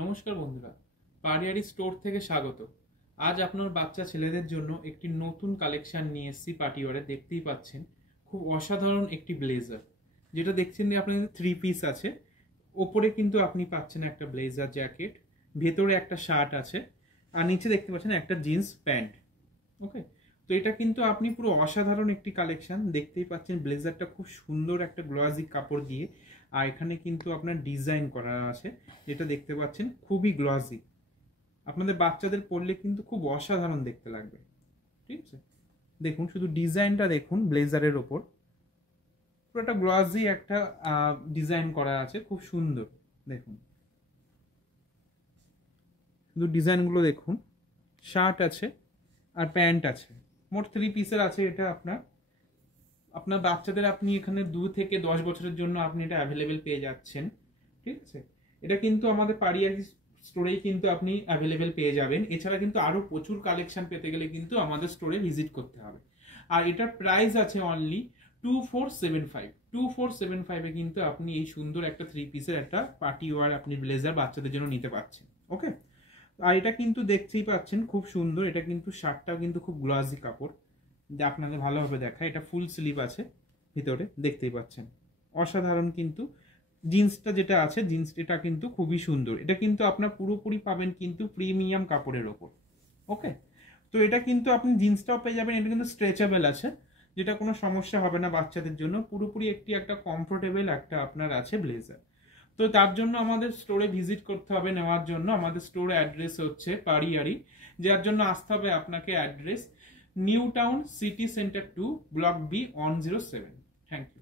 নমস্কার বন্ধুরা, পারিয়ারি স্টোর থেকে স্বাগত। আজ আপনার বাচ্চা ছেলেদের জন্য একটি নতুন কালেকশন নিয়ে এসেছি পার্টিওয়ারে। দেখতেই পাচ্ছেন খুব অসাধারণ একটি ব্লেজার, যেটা দেখছেন আপনার 3 পিস আছে। ওপরে কিন্তু আপনি পাচ্ছেন একটা ব্লেজার জ্যাকেট, ভেতরে একটা শার্ট আছে, আর নিচে দেখতে পাচ্ছেন একটা জিন্স প্যান্ট। ওকে, তো এটা কিন্তু আপনি পুরো অসাধারণ একটি কালেকশন দেখতেই পাচ্ছেন। ব্লেজারটা খুব সুন্দর একটা গ্লসি কাপড় দিয়ে, আর এখানে কিন্তু আপনার ডিজাইন করা আছে, যেটা দেখতে পাচ্ছেন খুবই গ্লসি। আপনাদের বাচ্চাদের পরলে কিন্তু খুব অসাধারণ দেখতে লাগবে। ঠিক আছে, দেখুন শুধু ডিজাইনটা দেখুন, ব্লেজারের ওপর পুরো একটা গ্লসি একটা ডিজাইন করা আছে, খুব সুন্দর। দেখুন শুধু ডিজাইনগুলো দেখুন। শার্ট আছে আর প্যান্ট আছে, মোট 3 পিসের আছে। এটা আপনার বাচ্চাদের আপনি এখানে 2 থেকে 10 বছরের জন্য আপনি এটা অ্যাভেলেবেল পেয়ে যাচ্ছেন। ঠিক আছে, এটা কিন্তু আমাদের পারিয়ারি স্টোরেই কিন্তু আপনি অ্যাভেলেবেল পেয়ে যাবেন। এছাড়া কিন্তু আরো প্রচুর কালেকশন পেতে গেলে কিন্তু আমাদের স্টোরে ভিজিট করতে হবে। আর এটার প্রাইস আছে অনলি 2475 এ কিন্তু আপনি এই সুন্দর একটা 3 পিসের একটা পার্টি ওয়্যার আপনি ব্লেজার বাচ্চাদের জন্য নিতে পারছেন। ওকে, আর এটা কিন্তু দেখতেই পাচ্ছেন খুব সুন্দর। এটা কিন্তু শার্টটাও কিন্তু খুব গ্লসি কাপড়, আপনাদের ভালোভাবে দেখা। এটা ফুল স্লিভ আছে ভিতরে, দেখতেই পাচ্ছেন অসাধারণ। কিন্তু জিন্সটা যেটা আছে, জিন্সটা কিন্তু খুবই সুন্দর। এটা কিন্তু আপনার পুরোপুরি পাবেন কিন্তু প্রিমিয়াম কাপড়ের ওপর। ওকে, তো এটা কিন্তু আপনি জিন্সটাও পেয়ে যাবেন। এটা কিন্তু স্ট্রেচেবল আছে, যেটা কোনো সমস্যা হবে না বাচ্চাদের জন্য। পুরোপুরি একটা কমফোর্টেবল একটা আপনার আছে ব্লেজার। তো তার জন্য আমাদের স্টোরে ভিজিট করতে হবে নেওয়ার জন্য। আমাদের স্টোর অ্যাড্রেস হচ্ছে পারিয়ারি, যার জন্য আসতে হবে আপনাকে address New Town City Centre 2 block B 107। Thank you.